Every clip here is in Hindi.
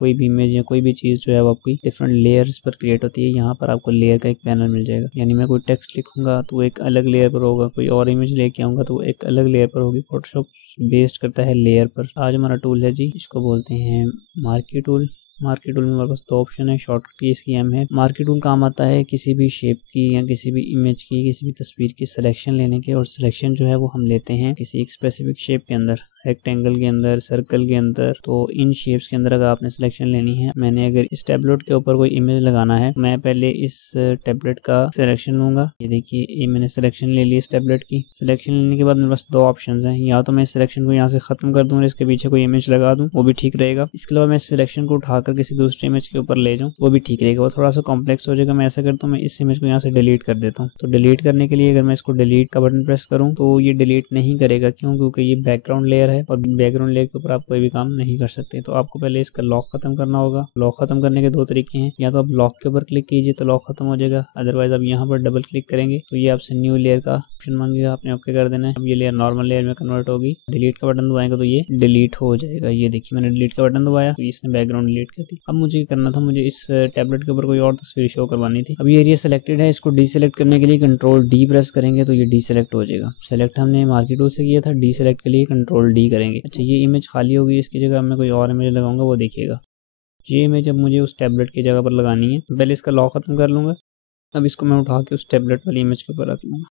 कोई भी इमेज या कोई भी चीज़ जो है वो आपकी डिफरेंट लेयर्स पर क्रिएट होती है। यहाँ पर आपको लेयर का एक पैनल मिल जाएगा, यानी मैं कोई टेक्स्ट लिखूंगा तो वो एक अलग लेयर पर होगा, कोई और इमेज लेके आऊँगा तो वो एक अलग लेयर पर होगी। फोटोशॉप बेस्ड करता है लेयर पर। आज हमारा टूल है जी, इसको बोलते हैं मार्की टूल। मार्की टूल में हमारे पास 2 ऑप्शन है, शॉर्टकट की इसकी M है। मार्की टूल काम आता है किसी भी शेप की या किसी भी इमेज की, किसी भी तस्वीर की सिलेक्शन लेने के, और सिलेक्शन जो है वो हम लेते हैं किसी एक स्पेसिफिक शेप के अंदर, रेक्टेंगल के अंदर, सर्कल के अंदर। तो इन शेप्स के अंदर अगर आपने सिलेक्शन लेनी है, मैंने अगर इस टैबलेट के ऊपर कोई इमेज लगाना है, मैं पहले इस टैबलेट का सिलेक्शन लूंगा। ये देखिए, ये मैंने सिलेक्शन ले ली इस टैबलेट की। सिलेक्शन लेने के बाद मेरे पास 2 ऑप्शन हैं, या तो मैं सिलेक्शन को यहाँ से खत्म कर दूँ और इसके पीछे कोई इमेज लगा दूँ, वो भी ठीक रहेगा। इसके अलावा मैं सिलेक्शन को उठाकर किसी दूसरे इमेज के ऊपर ले जाऊँ, वो भी ठीक रहेगा। वो थोड़ा सा कॉम्प्लेक्स हो जाएगा। मैं ऐसा करता हूँ, मैं इस इमेज को यहाँ से डिलीट कर देता हूँ। तो डिलीट करने के लिए अगर मैं इसको डिलीट का बटन प्रेस करूँ तो ये डिलीट नहीं करेगा। क्यों? क्योंकि ये बैकग्राउंड लेयर है और बैकग्राउंड लेयर के ऊपर आप कोई भी काम नहीं कर सकते। तो आपको पहले इसका लॉक खत्म करना होगा। लॉक खत्म करने के 2 तरीके हैं, या तो आप लॉक के ऊपर क्लिक कीजिए तो लॉक खत्म हो जाएगा, अदरवाइज आप यहाँ पर डबल क्लिक करेंगे तो ये आपसे न्यू लेयर का ऑप्शन मांगेगा, आपने ओके कर देना है। अब ये लेयर नॉर्मल लेयर में कन्वर्ट होगी। डिलीट का बटन दबाएंगे तो ये डिलीट हो जाएगा। ये देखिए, मैंने डिलीट का बटन दबाया तो इसने बैकग्राउंड डिलीट कर दी। अब मुझे करना था, मुझे इस टैबलेट के ऊपर कोई और तस्वीर शो करवानी थी। अब ये एरिया सेलेक्टेड है, इसको डीसेलेक्ट करने के लिए कंट्रोल डी प्रेस करेंगे तो ये डीसेलेक्ट हो जाएगा। सेलेक्ट हमने मार्की टूल से किया था, डीसेलेक्ट के लिए कंट्रोल डी करेंगे। अच्छा, ये इमेज खाली होगी, इसकी जगह मैं कोई और इमेज लगाऊंगा, वो देखिएगा। ये इमेज अब मुझे उस टैबलेट की जगह पर लगानी है। पहले इसका लॉक खत्म कर लूंगा। अब इसको मैं उठा के उस टैबलेट वाली इमेज के ऊपर रख लूंगा।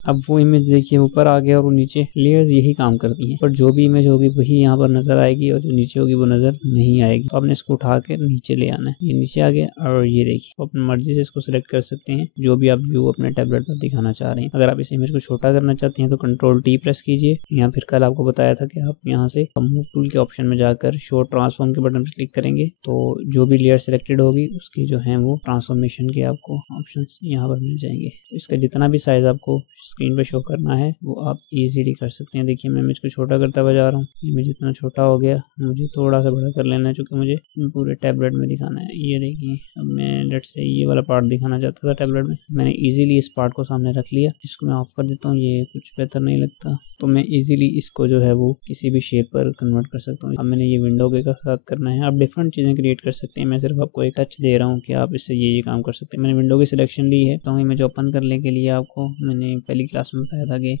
अब वो इमेज देखिए ऊपर आ गया और वो नीचे। लेयर्स यही काम करती हैं, पर जो भी इमेज होगी वही यहाँ पर नजर आएगी और जो नीचे होगी वो नजर नहीं आएगी। तो आपने इसको उठा के नीचे ले आना है। ये नीचे आ गया और ये देखिए, अपनी मर्जी से इसको सिलेक्ट कर सकते हैं जो भी आप व्यू अपने टैबलेट पर दिखाना चाह रहे हैं। अगर आप इस इमेज को छोटा करना चाहते हैं तो कंट्रोल टी प्रेस कीजिए। यहाँ फिर कल आपको बताया था कि आप यहाँ से मूव टूल के ऑप्शन में जाकर शो ट्रांसफॉर्म के बटन पर क्लिक करेंगे तो जो भी लेयर सिलेक्टेड होगी उसकी जो है वो ट्रांसफॉर्मेशन के आपको ऑप्शन यहाँ पर मिल जाएंगे। इसका जितना भी साइज आपको स्क्रीन पे शो करना है वो आप इजीली कर सकते हैं। देखिए, मैं इमेज को छोटा करता हुआ जा रहा हूँ। इमेज इतना छोटा हो गया, मुझे थोड़ा सा बड़ा कर लेना है क्योंकि मुझे पूरे टैबलेट में दिखाना है। ये देखिए, अब मैं लेट्स से ये वाला पार्ट दिखाना चाहता था टैबलेट में, मैंने इजीली इस पार्ट को सामने रख लिया। इसको मैं ऑफ कर देता हूँ, ये कुछ बेहतर नहीं लगता। तो मैं इजीली इसको जो है वो किसी भी शेप पर कन्वर्ट कर सकता हूँ। अब मैंने ये विंडो के साथ करना है। आप डिफरेंट चीज़ें क्रिएट कर सकते हैं। मैं सिर्फ आपको एक टच दे रहा हूँ कि आप इससे ये काम कर सकते हैं। मैंने विंडो की सिलेक्शन ली है तो इमेज ओपन करने के लिए आपको मैंने पहली क्लास में बताया था कि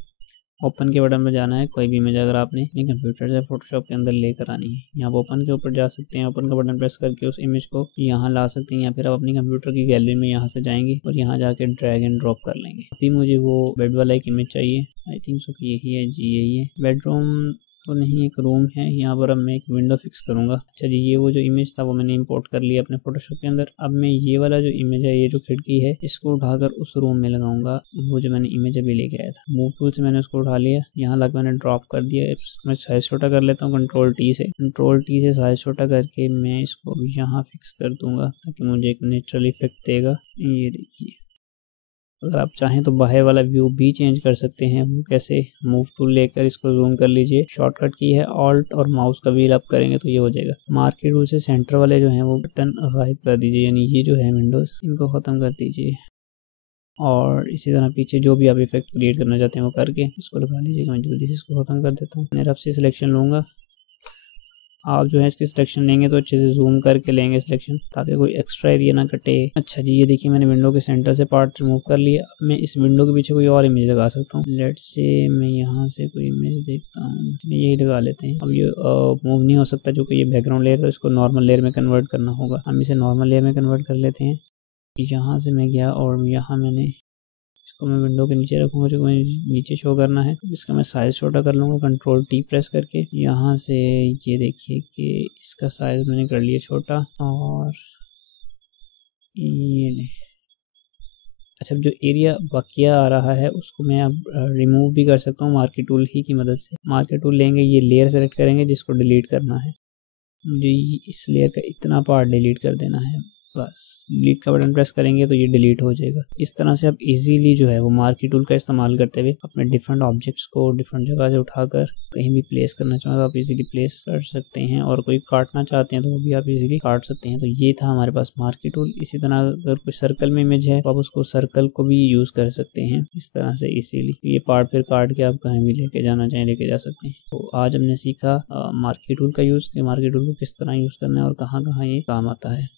ओपन के बटन पर जाना है। कोई भी इमेज अगर आपने अपने कंप्यूटर से फोटोशॉप के अंदर लेकर आनी है, यहाँ आप ओपन के ऊपर जा सकते हैं। ओपन का बटन प्रेस करके उस इमेज को यहाँ ला सकते हैं, या फिर आप अपनी कंप्यूटर की गैलरी में यहाँ से जाएंगे और यहाँ जाके ड्रैग एंड ड्रॉप कर लेंगे। अभी मुझे वो बेड वाला एक इमेज चाहिए, आई थिंक सो कि यही है जी, यही है। बेडरूम तो नहीं, एक रूम है। यहाँ पर अब मैं एक विंडो फिक्स करूंगा। अच्छा जी, ये वो जो इमेज था वो मैंने इंपोर्ट कर लिया अपने फोटोशॉप के अंदर। अब मैं ये वाला जो इमेज है, ये जो खिड़की है, इसको उठाकर उस रूम में लगाऊंगा, वो जो मैंने इमेज अभी लेके आया था। मूव टूल से मैंने उसको उठा लिया, यहाँ लग मैंने ड्रॉप कर दिया। मैं साइज छोटा कर लेता हूँ कंट्रोल टी से साइज छोटा करके मैं इसको यहाँ फिक्स कर दूंगा ताकि मुझे एक नेचुरल इफेक्ट देगा। ये देखिए, अगर आप चाहें तो बाहर वाला व्यू भी चेंज कर सकते हैं। वो कैसे? मूव टूल लेकर इसको जूम कर लीजिए, शॉर्टकट की है ऑल्ट और माउस का व्हील अप करेंगे तो ये हो जाएगा। मार्की टूल से सेंटर वाले जो हैं वो बटन गायब कर दीजिए, यानी ये जो है विंडोज, इनको ख़त्म कर दीजिए। और इसी तरह पीछे जो भी आप इफेक्ट क्रिएट करना चाहते हैं वो करके इसको लगा लीजिएगा। मैं जल्दी से इसको ख़त्म कर देता हूँ। मैं रफ से सिलेक्शन लूँगा। आप जो है इसकी सिलेक्शन लेंगे तो अच्छे से जूम करके लेंगे सिलेक्शन, ताकि कोई एक्स्ट्रा एरिया ना कटे। अच्छा जी, ये देखिए, मैंने विंडो के सेंटर से पार्ट रिमूव कर लिया। अब मैं इस विंडो के पीछे कोई और इमेज लगा सकता हूँ। लेट्स से मैं यहाँ से कोई इमेज देखता हूँ, यही लगा लेते हैं। अब ये मूव नहीं हो सकता जो कि ये बैकग्राउंड लेयर है, तो इसको नॉर्मल लेयर में कन्वर्ट करना होगा। हम इसे नॉर्मल लेयर में कन्वर्ट कर लेते हैं। यहाँ से मैं गया और यहाँ मैंने इसको मैं विंडो के नीचे रखूँगा, जो मुझे नीचे शो करना है। इसका मैं साइज़ छोटा कर लूँगा कंट्रोल टी प्रेस करके। यहाँ से ये देखिए कि इसका साइज़ मैंने कर लिया छोटा, और ये ले। अच्छा, जो एरिया बकिया आ रहा है उसको मैं अब रिमूव भी कर सकता हूँ मार्की टूल ही की मदद से। मार्की टूल लेंगे, ये लेयर सेलेक्ट करेंगे जिसको डिलीट करना है। मुझे इस लेयर का इतना पार्ट डिलीट कर देना है। बस डिलीट का बटन प्रेस करेंगे तो ये डिलीट हो जाएगा। इस तरह से आप इजीली जो है वो मार्की टूल का इस्तेमाल करते हुए अपने डिफरेंट ऑब्जेक्ट्स को डिफरेंट जगह से उठाकर कहीं भी प्लेस करना चाहें तो आप इजीली प्लेस कर सकते हैं, और कोई काटना चाहते हैं तो वो भी आप इजीली काट सकते हैं। तो ये था हमारे पास मार्की टूल। इसी तरह अगर कोई सर्कल में इमेज है तो आप उसको सर्कल को भी यूज कर सकते हैं इस तरह से इजीली। ये पार्ट फिर काट के आप कहीं भी लेके जाना चाहें लेके जा सकते हैं। तो आज हमने सीखा मार्की टूल का यूज, मार्की टूल को किस तरह यूज करना है और कहाँ कहाँ ये काम आता है।